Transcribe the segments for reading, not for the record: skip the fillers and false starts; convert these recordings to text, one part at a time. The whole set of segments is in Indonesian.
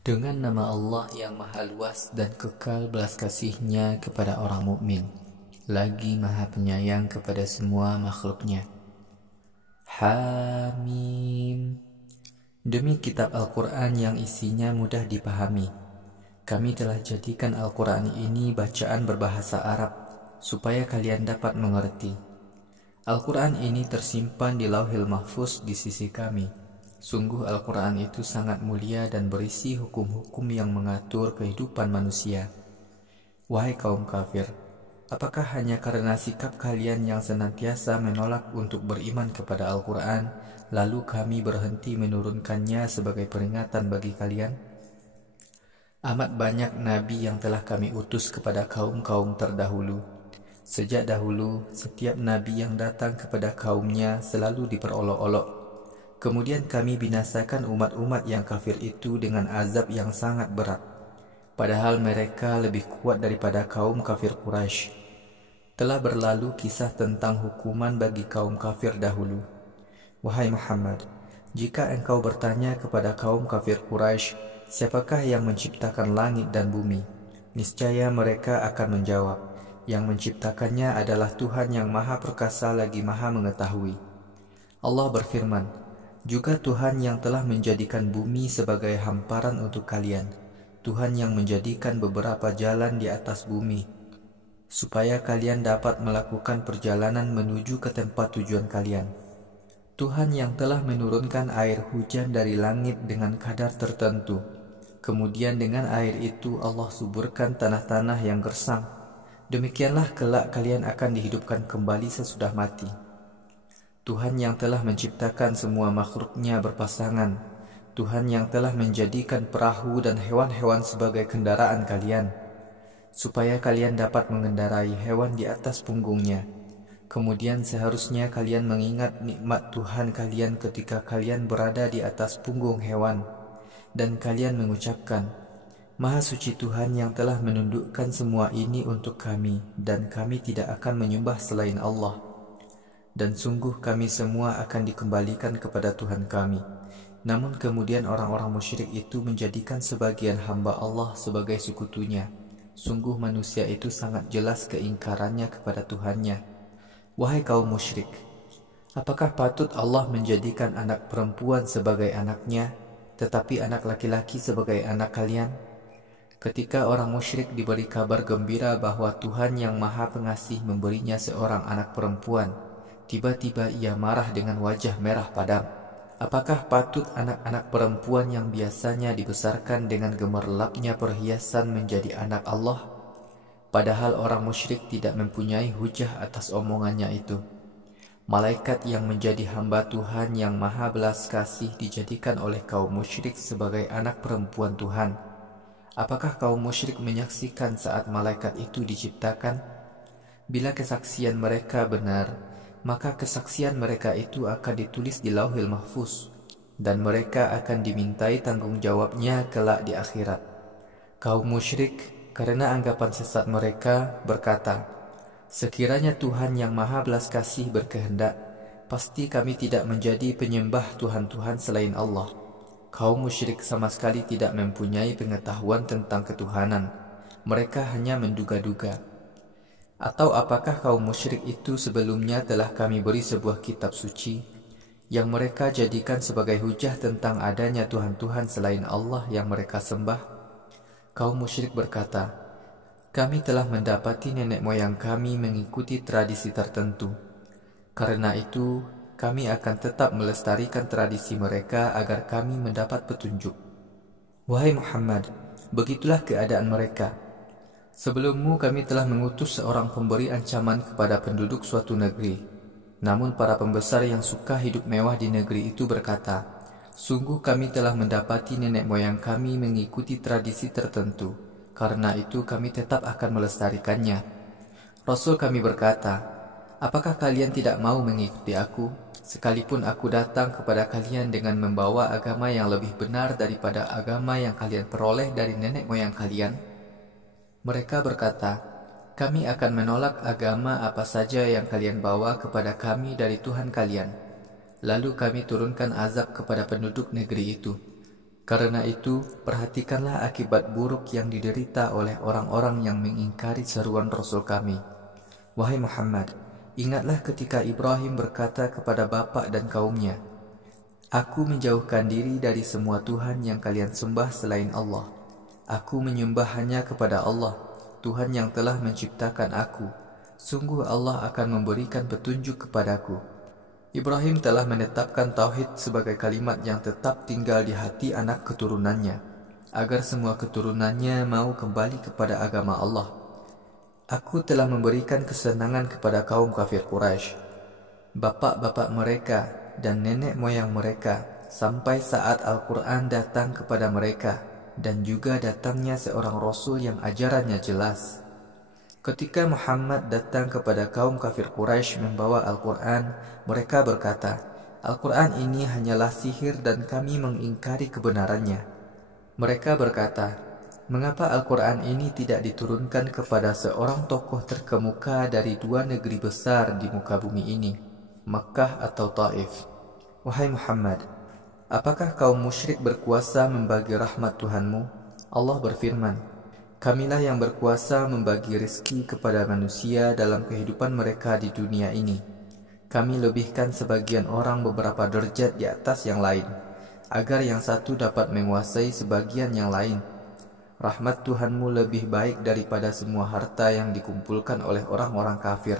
Dengan nama Allah yang Maha Luas dan kekal belas kasih-Nya kepada orang mukmin, lagi Maha Penyayang kepada semua makhluknya. Hamim. Demi kitab Al-Quran yang isinya mudah dipahami, kami telah jadikan Al-Quran ini bacaan berbahasa Arab supaya kalian dapat mengerti. Al-Quran ini tersimpan di Lauhil Mahfuz di sisi kami. Sungguh Al-Quran itu sangat mulia dan berisi hukum-hukum yang mengatur kehidupan manusia. Wahai kaum kafir, apakah hanya karena sikap kalian yang senantiasa menolak untuk beriman kepada Al-Quran, lalu kami berhenti menurunkannya sebagai peringatan bagi kalian? Amat banyak nabi yang telah kami utus kepada kaum-kaum terdahulu. Sejak dahulu, setiap nabi yang datang kepada kaumnya selalu diperolok-olok. Kemudian kami binasakan umat-umat yang kafir itu dengan azab yang sangat berat. Padahal mereka lebih kuat daripada kaum kafir Quraisy. Telah berlalu kisah tentang hukuman bagi kaum kafir dahulu. Wahai Muhammad, jika engkau bertanya kepada kaum kafir Quraisy, siapakah yang menciptakan langit dan bumi? Niscaya mereka akan menjawab, yang menciptakannya adalah Tuhan yang Maha Perkasa lagi Maha Mengetahui. Allah berfirman, juga Tuhan yang telah menjadikan bumi sebagai hamparan untuk kalian, Tuhan yang menjadikan beberapa jalan di atas bumi, supaya kalian dapat melakukan perjalanan menuju ke tempat tujuan kalian. Tuhan yang telah menurunkan air hujan dari langit dengan kadar tertentu. Kemudian dengan air itu Allah suburkan tanah-tanah yang gersang. Demikianlah kelak kalian akan dihidupkan kembali sesudah mati. Tuhan yang telah menciptakan semua makhluknya berpasangan. Tuhan yang telah menjadikan perahu dan hewan-hewan sebagai kendaraan kalian, supaya kalian dapat mengendarai hewan di atas punggungnya. Kemudian seharusnya kalian mengingat nikmat Tuhan kalian ketika kalian berada di atas punggung hewan, dan kalian mengucapkan, Maha suci Tuhan yang telah menundukkan semua ini untuk kami, dan kami tidak akan menyembah selain Allah. Dan sungguh kami semua akan dikembalikan kepada Tuhan kami. Namun kemudian orang-orang musyrik itu menjadikan sebagian hamba Allah sebagai sekutunya. Sungguh manusia itu sangat jelas keingkarannya kepada Tuhannya. Wahai kaum musyrik, apakah patut Allah menjadikan anak perempuan sebagai anaknya, tetapi anak laki-laki sebagai anak kalian? Ketika orang musyrik diberi kabar gembira bahwa Tuhan yang Maha Pengasih memberinya seorang anak perempuan, tiba-tiba ia marah dengan wajah merah padam. Apakah patut anak-anak perempuan yang biasanya dibesarkan dengan gemerlapnya perhiasan menjadi anak Allah? Padahal orang musyrik tidak mempunyai hujah atas omongannya itu. Malaikat yang menjadi hamba Tuhan yang Maha Belas Kasih dijadikan oleh kaum musyrik sebagai anak perempuan Tuhan. Apakah kaum musyrik menyaksikan saat malaikat itu diciptakan? Bila kesaksian mereka benar, maka kesaksian mereka itu akan ditulis di Lauhil Mahfuz, dan mereka akan dimintai tanggung jawabnya kelak di akhirat. Kaum musyrik karena anggapan sesat mereka berkata, sekiranya Tuhan yang Maha Belas Kasih berkehendak, pasti kami tidak menjadi penyembah Tuhan-Tuhan selain Allah. Kaum musyrik sama sekali tidak mempunyai pengetahuan tentang ketuhanan. Mereka hanya menduga-duga. Atau apakah kaum musyrik itu sebelumnya telah kami beri sebuah kitab suci yang mereka jadikan sebagai hujah tentang adanya Tuhan-Tuhan selain Allah yang mereka sembah? Kaum musyrik berkata, kami telah mendapati nenek moyang kami mengikuti tradisi tertentu. Karena itu, kami akan tetap melestarikan tradisi mereka agar kami mendapat petunjuk. Wahai Muhammad, begitulah keadaan mereka. Sebelummu kami telah mengutus seorang pemberi ancaman kepada penduduk suatu negeri. Namun para pembesar yang suka hidup mewah di negeri itu berkata, sungguh kami telah mendapati nenek moyang kami mengikuti tradisi tertentu. Karena itu kami tetap akan melestarikannya. Rasul kami berkata, apakah kalian tidak mau mengikuti aku, sekalipun aku datang kepada kalian dengan membawa agama yang lebih benar daripada agama yang kalian peroleh dari nenek moyang kalian? Mereka berkata, kami akan menolak agama apa saja yang kalian bawa kepada kami dari Tuhan kalian. Lalu kami turunkan azab kepada penduduk negeri itu. Karena itu, perhatikanlah akibat buruk yang diderita oleh orang-orang yang mengingkari seruan Rasul kami. Wahai Muhammad, ingatlah ketika Ibrahim berkata kepada bapa dan kaumnya, Aku menjauhkan diri dari semua Tuhan yang kalian sembah selain Allah. Aku menyembah hanya kepada Allah, Tuhan yang telah menciptakan aku. Sungguh Allah akan memberikan petunjuk kepadaku. Ibrahim telah menetapkan tauhid sebagai kalimat yang tetap tinggal di hati anak keturunannya, agar semua keturunannya mau kembali kepada agama Allah. Aku telah memberikan kesenangan kepada kaum kafir Quraisy, bapak-bapak mereka dan nenek moyang mereka, sampai saat Al-Quran datang kepada mereka, dan juga datangnya seorang Rasul yang ajarannya jelas. Ketika Muhammad datang kepada kaum kafir Quraisy membawa Al-Quran, mereka berkata, Al-Quran ini hanyalah sihir dan kami mengingkari kebenarannya. Mereka berkata, mengapa Al-Quran ini tidak diturunkan kepada seorang tokoh terkemuka dari dua negeri besar di muka bumi ini, Makkah atau Taif? Wahai Muhammad, apakah kaum musyrik berkuasa membagi rahmat Tuhanmu? Allah berfirman, Kamilah yang berkuasa membagi rezeki kepada manusia dalam kehidupan mereka di dunia ini. Kami lebihkan sebagian orang beberapa derajat di atas yang lain, agar yang satu dapat menguasai sebagian yang lain. Rahmat Tuhanmu lebih baik daripada semua harta yang dikumpulkan oleh orang-orang kafir.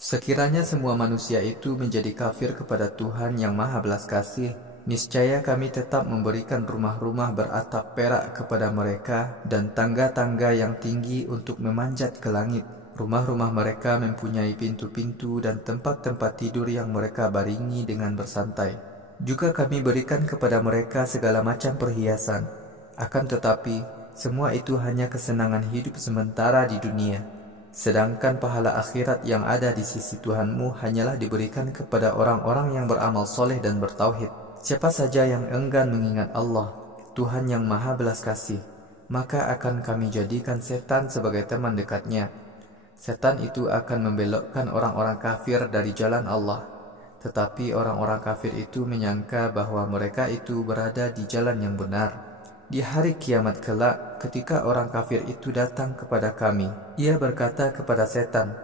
Sekiranya semua manusia itu menjadi kafir kepada Tuhan yang Maha Belas Kasih, niscaya kami tetap memberikan rumah-rumah beratap perak kepada mereka dan tangga-tangga yang tinggi untuk memanjat ke langit. Rumah-rumah mereka mempunyai pintu-pintu dan tempat-tempat tidur yang mereka baringi dengan bersantai. Juga kami berikan kepada mereka segala macam perhiasan. Akan tetapi, semua itu hanya kesenangan hidup sementara di dunia. Sedangkan pahala akhirat yang ada di sisi Tuhanmu hanyalah diberikan kepada orang-orang yang beramal soleh dan bertauhid. Siapa saja yang enggan mengingat Allah, Tuhan yang Maha Belas Kasih, maka akan kami jadikan setan sebagai teman dekatnya. Setan itu akan membelokkan orang-orang kafir dari jalan Allah. Tetapi orang-orang kafir itu menyangka bahwa mereka itu berada di jalan yang benar. Di hari kiamat kelak, ketika orang kafir itu datang kepada kami, ia berkata kepada setan,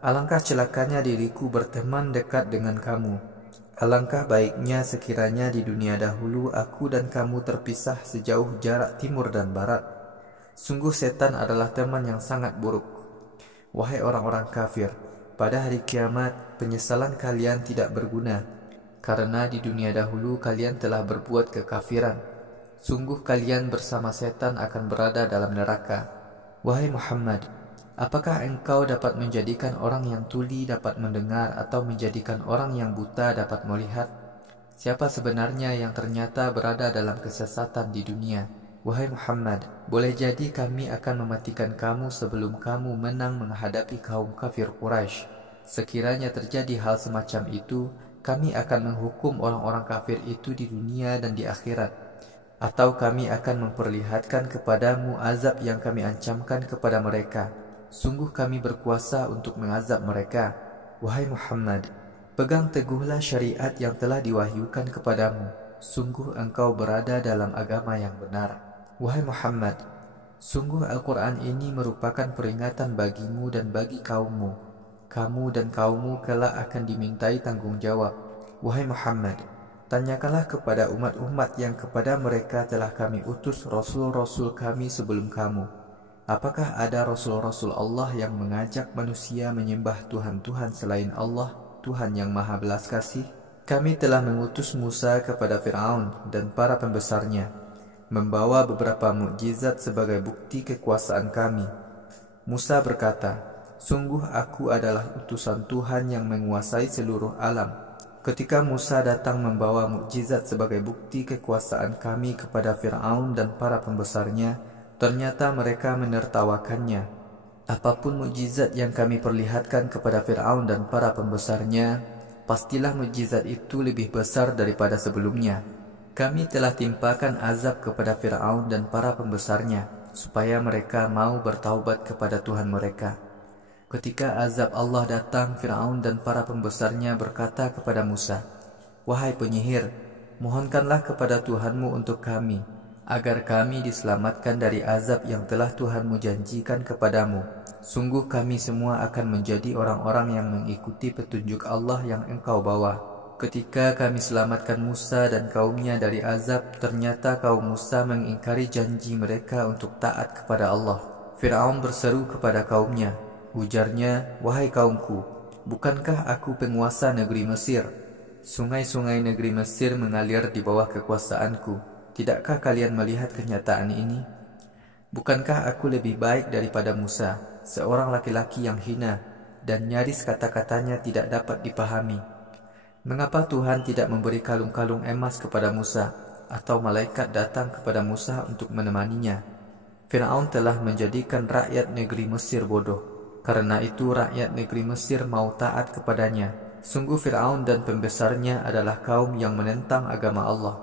Alangkah celakanya diriku berteman dekat dengan kamu. Alangkah baiknya sekiranya di dunia dahulu aku dan kamu terpisah sejauh jarak timur dan barat. Sungguh setan adalah teman yang sangat buruk. Wahai orang-orang kafir, pada hari kiamat penyesalan kalian tidak berguna, karena di dunia dahulu kalian telah berbuat kekafiran. Sungguh kalian bersama setan akan berada dalam neraka. Wahai Muhammad, apakah engkau dapat menjadikan orang yang tuli dapat mendengar atau menjadikan orang yang buta dapat melihat? Siapa sebenarnya yang ternyata berada dalam kesesatan di dunia? Wahai Muhammad, boleh jadi kami akan mematikan kamu sebelum kamu menang menghadapi kaum kafir Quraisy. Sekiranya terjadi hal semacam itu, kami akan menghukum orang-orang kafir itu di dunia dan di akhirat. Atau kami akan memperlihatkan kepadamu azab yang kami ancamkan kepada mereka. Sungguh kami berkuasa untuk mengazab mereka. Wahai Muhammad, pegang teguhlah syariat yang telah diwahyukan kepadamu. Sungguh engkau berada dalam agama yang benar. Wahai Muhammad, sungguh Al-Quran ini merupakan peringatan bagimu dan bagi kaummu. Kamu dan kaummu kelak akan dimintai tanggung jawab. Wahai Muhammad, tanyakanlah kepada umat-umat yang kepada mereka telah kami utus rasul-rasul kami sebelum kamu. Apakah ada rasul-rasul Allah yang mengajak manusia menyembah Tuhan-Tuhan selain Allah, Tuhan yang Maha Belas Kasih? Kami telah mengutus Musa kepada Fir'aun dan para pembesarnya, membawa beberapa mukjizat sebagai bukti kekuasaan kami. Musa berkata, Sungguh aku adalah utusan Tuhan yang menguasai seluruh alam. Ketika Musa datang membawa mukjizat sebagai bukti kekuasaan kami kepada Fir'aun dan para pembesarnya, ternyata mereka menertawakannya. Apapun mukjizat yang kami perlihatkan kepada Fir'aun dan para pembesarnya, pastilah mukjizat itu lebih besar daripada sebelumnya. Kami telah timpakan azab kepada Fir'aun dan para pembesarnya, supaya mereka mau bertaubat kepada Tuhan mereka. Ketika azab Allah datang, Fir'aun dan para pembesarnya berkata kepada Musa, Wahai penyihir, Mohonkanlah kepada Tuhanmu untuk kami, agar kami diselamatkan dari azab yang telah Tuhanmu janjikan kepadamu. Sungguh kami semua akan menjadi orang-orang yang mengikuti petunjuk Allah yang engkau bawa. Ketika kami selamatkan Musa dan kaumnya dari azab, ternyata kaum Musa mengingkari janji mereka untuk taat kepada Allah. Fir'aun berseru kepada kaumnya, ujarnya, "Wahai kaumku, bukankah aku penguasa negeri Mesir? Sungai-sungai negeri Mesir mengalir di bawah kekuasaanku. Tidakkah kalian melihat kenyataan ini? Bukankah aku lebih baik daripada Musa, seorang laki-laki yang hina, dan nyaris kata-katanya tidak dapat dipahami? Mengapa Tuhan tidak memberi kalung-kalung emas kepada Musa, atau malaikat datang kepada Musa untuk menemaninya?" Fir'aun telah menjadikan rakyat negeri Mesir bodoh. Karena itu rakyat negeri Mesir mau taat kepadanya. Sungguh Fir'aun dan pembesarnya adalah kaum yang menentang agama Allah.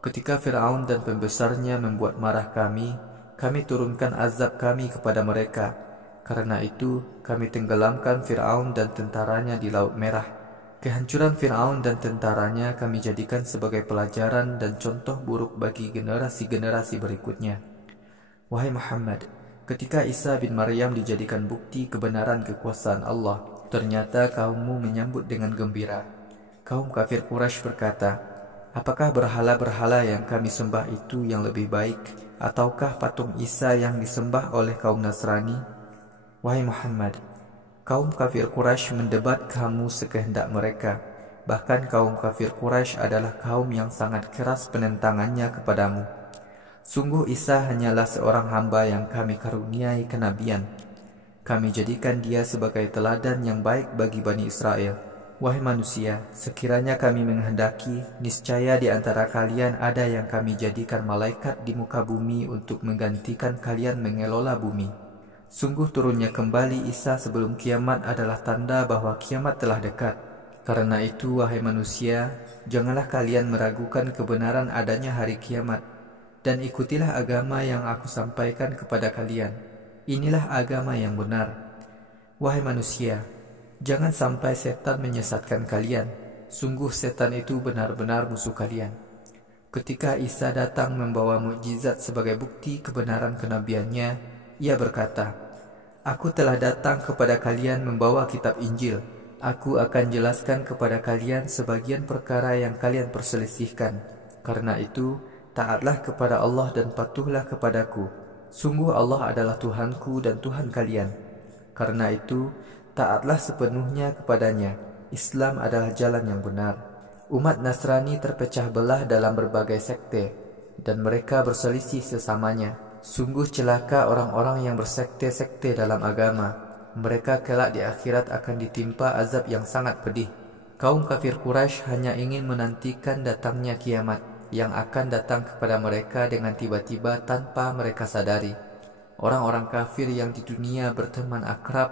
Ketika Fir'aun dan pembesarnya membuat marah kami turunkan azab kami kepada mereka. Karena itu kami tenggelamkan Fir'aun dan tentaranya di Laut Merah. Kehancuran Fir'aun dan tentaranya kami jadikan sebagai pelajaran dan contoh buruk bagi generasi-generasi berikutnya. Wahai Muhammad, ketika Isa bin Maryam dijadikan bukti kebenaran kekuasaan Allah, ternyata kaummu menyambut dengan gembira. Kaum kafir Quraisy berkata, "Apakah berhala-berhala yang kami sembah itu yang lebih baik, ataukah patung Isa yang disembah oleh kaum Nasrani?" Wahai Muhammad, kaum kafir Quraisy mendebat kamu sekehendak mereka. Bahkan kaum kafir Quraisy adalah kaum yang sangat keras penentangannya kepadamu. Sungguh Isa hanyalah seorang hamba yang kami karuniai kenabian. Kami jadikan dia sebagai teladan yang baik bagi Bani Israel. Wahai manusia, sekiranya kami menghendaki, niscaya di antara kalian ada yang kami jadikan malaikat di muka bumi untuk menggantikan kalian mengelola bumi. Sungguh turunnya kembali Isa sebelum kiamat adalah tanda bahwa kiamat telah dekat. Karena itu, wahai manusia, janganlah kalian meragukan kebenaran adanya hari kiamat, dan ikutilah agama yang aku sampaikan kepada kalian. Inilah agama yang benar. Wahai manusia, jangan sampai setan menyesatkan kalian. Sungguh setan itu benar-benar musuh kalian. Ketika Isa datang membawa mukjizat sebagai bukti kebenaran kenabiannya, ia berkata, "Aku telah datang kepada kalian membawa kitab Injil. Aku akan jelaskan kepada kalian sebagian perkara yang kalian perselisihkan. Karena itu, taatlah kepada Allah dan patuhlah kepadaku. Sungguh Allah adalah Tuhanku dan Tuhan kalian. Karena itu, taatlah sepenuhnya kepadanya. Islam adalah jalan yang benar." Umat Nasrani terpecah belah dalam berbagai sekte, dan mereka berselisih sesamanya. Sungguh celaka orang-orang yang bersekte-sekte dalam agama. Mereka kelak di akhirat akan ditimpa azab yang sangat pedih. Kaum kafir Quraisy hanya ingin menantikan datangnya kiamat yang akan datang kepada mereka dengan tiba-tiba tanpa mereka sadari. Orang-orang kafir yang di dunia berteman akrab,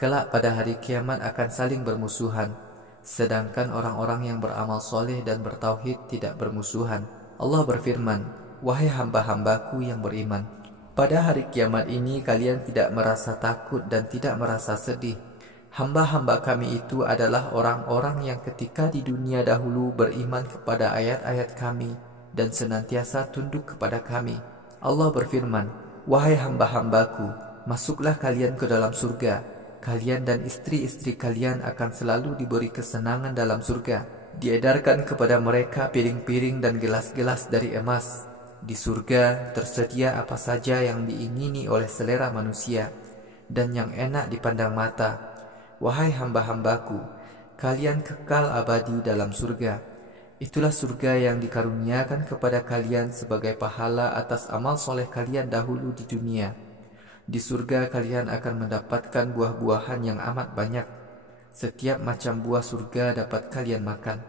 kelak pada hari kiamat akan saling bermusuhan. Sedangkan orang-orang yang beramal soleh dan bertauhid tidak bermusuhan. Allah berfirman, "Wahai hamba-hambaku yang beriman, pada hari kiamat ini kalian tidak merasa takut dan tidak merasa sedih. Hamba-hamba kami itu adalah orang-orang yang ketika di dunia dahulu beriman kepada ayat-ayat kami dan senantiasa tunduk kepada kami." Allah berfirman, "Wahai hamba-hambaku, masuklah kalian ke dalam surga. Kalian dan istri-istri kalian akan selalu diberi kesenangan dalam surga. Diedarkan kepada mereka piring-piring dan gelas-gelas dari emas. Di surga tersedia apa saja yang diingini oleh selera manusia dan yang enak dipandang mata. Wahai hamba-hambaku, kalian kekal abadi dalam surga. Itulah surga yang dikaruniakan kepada kalian sebagai pahala atas amal soleh kalian dahulu di dunia. Di surga kalian akan mendapatkan buah-buahan yang amat banyak. Setiap macam buah surga dapat kalian makan.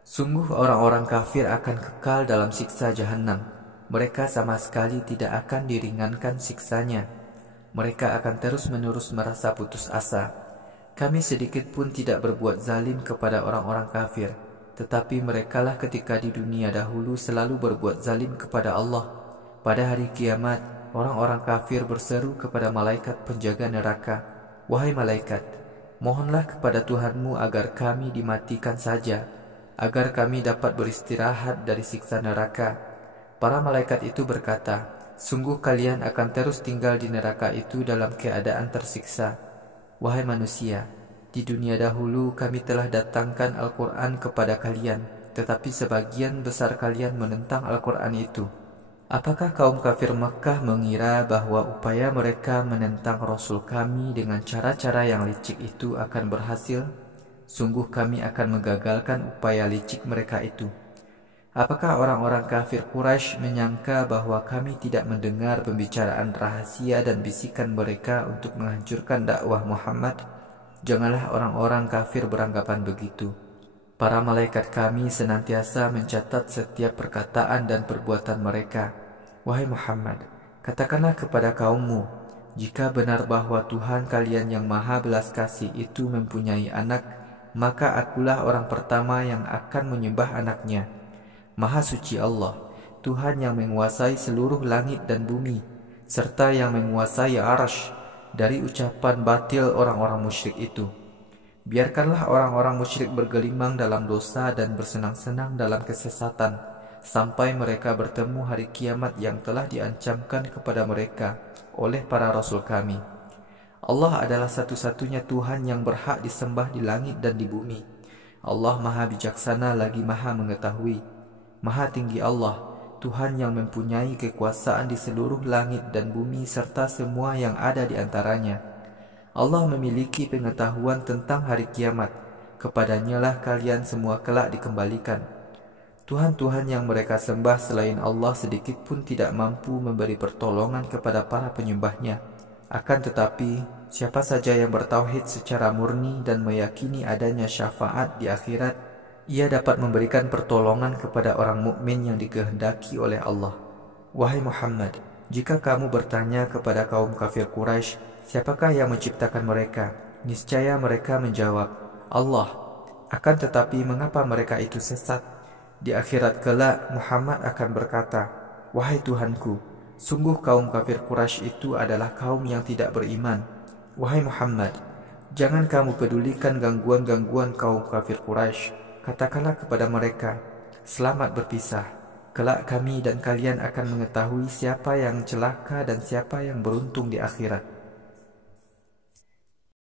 Sungguh orang-orang kafir akan kekal dalam siksa jahanam. Mereka sama sekali tidak akan diringankan siksanya. Mereka akan terus-menerus merasa putus asa. Kami sedikit pun tidak berbuat zalim kepada orang-orang kafir, tetapi merekalah ketika di dunia dahulu selalu berbuat zalim kepada Allah. Pada hari kiamat, orang-orang kafir berseru kepada malaikat penjaga neraka, "Wahai malaikat, mohonlah kepada Tuhanmu agar kami dimatikan saja. agar kami dapat beristirahat dari siksa neraka. Para malaikat itu berkata, sungguh kalian akan terus tinggal di neraka itu dalam keadaan tersiksa. Wahai manusia, di dunia dahulu kami telah datangkan Al-Quran kepada kalian, tetapi sebagian besar kalian menentang Al-Quran itu. Apakah kaum kafir Makkah mengira bahwa upaya mereka menentang Rasul kami dengan cara-cara yang licik itu akan berhasil? Sungguh kami akan menggagalkan upaya licik mereka itu. Apakah orang-orang kafir Quraisy menyangka bahwa kami tidak mendengar pembicaraan rahasia dan bisikan mereka untuk menghancurkan dakwah Muhammad? Janganlah orang-orang kafir beranggapan begitu. Para malaikat kami senantiasa mencatat setiap perkataan dan perbuatan mereka. Wahai Muhammad, katakanlah kepada kaummu, jika benar bahwa Tuhan kalian yang maha belas kasih itu mempunyai anak, maka akulah orang pertama yang akan menyembah anaknya. Maha suci Allah, Tuhan yang menguasai seluruh langit dan bumi, serta yang menguasai arsy, dari ucapan batil orang-orang musyrik itu. Biarkanlah orang-orang musyrik bergelimang dalam dosa dan bersenang-senang dalam kesesatan, sampai mereka bertemu hari kiamat yang telah diancamkan kepada mereka oleh para rasul kami. Allah adalah satu-satunya Tuhan yang berhak disembah di langit dan di bumi. Allah maha bijaksana lagi maha mengetahui. Maha tinggi Allah, Tuhan yang mempunyai kekuasaan di seluruh langit dan bumi serta semua yang ada di antaranya. Allah memiliki pengetahuan tentang hari kiamat. Kepadanyalah kalian semua kelak dikembalikan. Tuhan-Tuhan yang mereka sembah selain Allah sedikit pun tidak mampu memberi pertolongan kepada para penyembahnya. Akan tetapi, siapa saja yang bertauhid secara murni dan meyakini adanya syafaat di akhirat, ia dapat memberikan pertolongan kepada orang mukmin yang dikehendaki oleh Allah. Wahai Muhammad, jika kamu bertanya kepada kaum kafir Quraisy, siapakah yang menciptakan mereka? Niscaya mereka menjawab, Allah. Akan tetapi mengapa mereka itu sesat? Di akhirat kelak Muhammad akan berkata, wahai Tuhanku, sungguh kaum kafir Quraisy itu adalah kaum yang tidak beriman. Wahai Muhammad, jangan kamu pedulikan gangguan-gangguan kaum kafir Quraisy. Katakanlah kepada mereka, selamat berpisah. Kelak kami dan kalian akan mengetahui siapa yang celaka dan siapa yang beruntung di akhirat.